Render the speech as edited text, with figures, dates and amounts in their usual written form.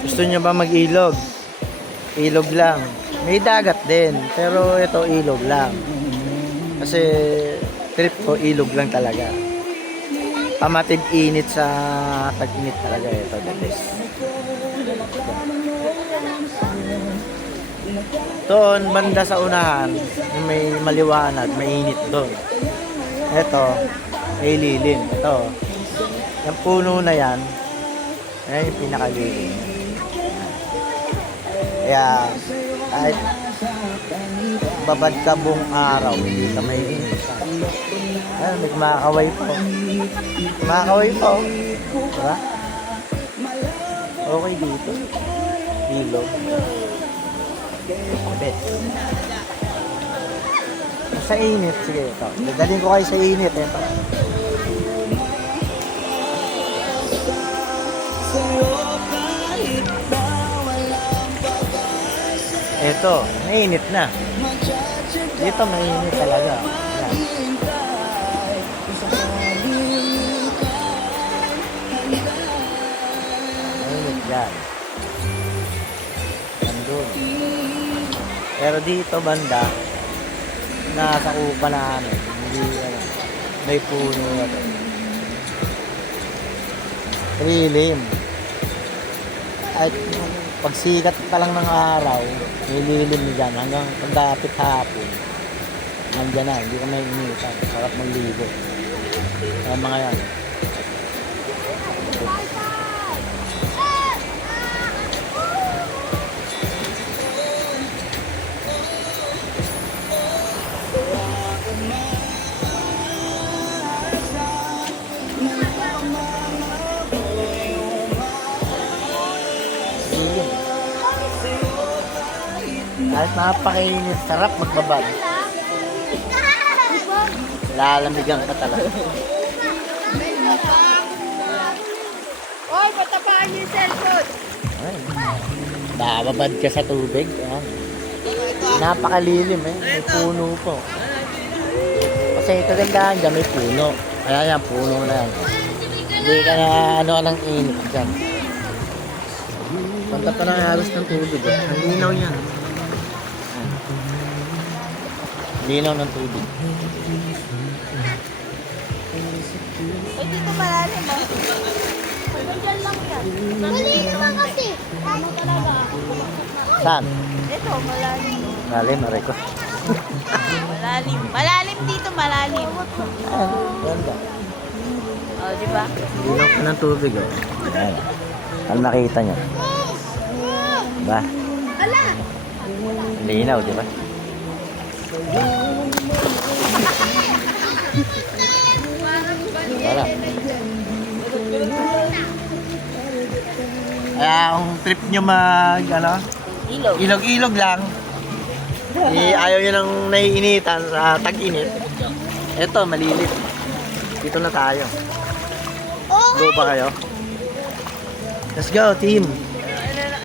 Gusto nyo ba mag-ilog? Ilog lang. May dagat din, pero ito ilog lang. Kasi trip ko ilog lang talaga. Pamatid init sa tag-init talaga ito, the best. Doon, banda sa unahan, may maliwanag, mainit doon. Ito, may lilim. Ito, yung puno na yan, yan yung pinakalilim. Kaya, kahit babad ka buong araw, hindi ka may initan. Ayan, may kumakaway po. Kumakaway po. Diba? Okay dito. Ilog. Best. Sa init, sige ito. Dadalhin ko kayo sa init. Ito. Ito, mainit na. Dito mainit talaga. Yan. Mainit yan. Nandun. Pero dito banda, nasa kupa na ano, hindi may puno na to. Rilim. At pagsikat pa lang ng araw, nililim dyan hanggang pagdapit hapon. Nandiyan na, hindi ka may initan. Sarap magligo. Kaya mga yan. Kahit napakainit, sarap magbabad. Lalamigan ka talaga. Oy, patapaan niyo yung cellphone. Ay, bababad ka sa tubig. Ayan. Napakalilim eh. May puno po. Kasi ito gandaan dyan, may puno. Kaya yan, puno na yan. Hindi ka na ano ng init dyan. Punta pa na halos ng tubig eh. Ang linaw yan. Linaw ng tubig. Eh, dito malalim oh. Diyan lang yan. Maliit naman kasi. Ano talaga? Saan? Ito, malalim. Malalim, aray ko. Malalim. Malalim dito, malalim. Ayan, ganda. Oh, di ba? Linaw pa ng tubig oh. Ayan. Ano nakita nyo? Diba? Ala! Linaw, di ba? Wala. Kaya kung trip nyo mag, ano, Ilog. ilog-ilog lang, ayaw nyo nang naiinitan sa tag-init, eto, malilit. Dito na tayo. Go ba kayo? Let's go, team!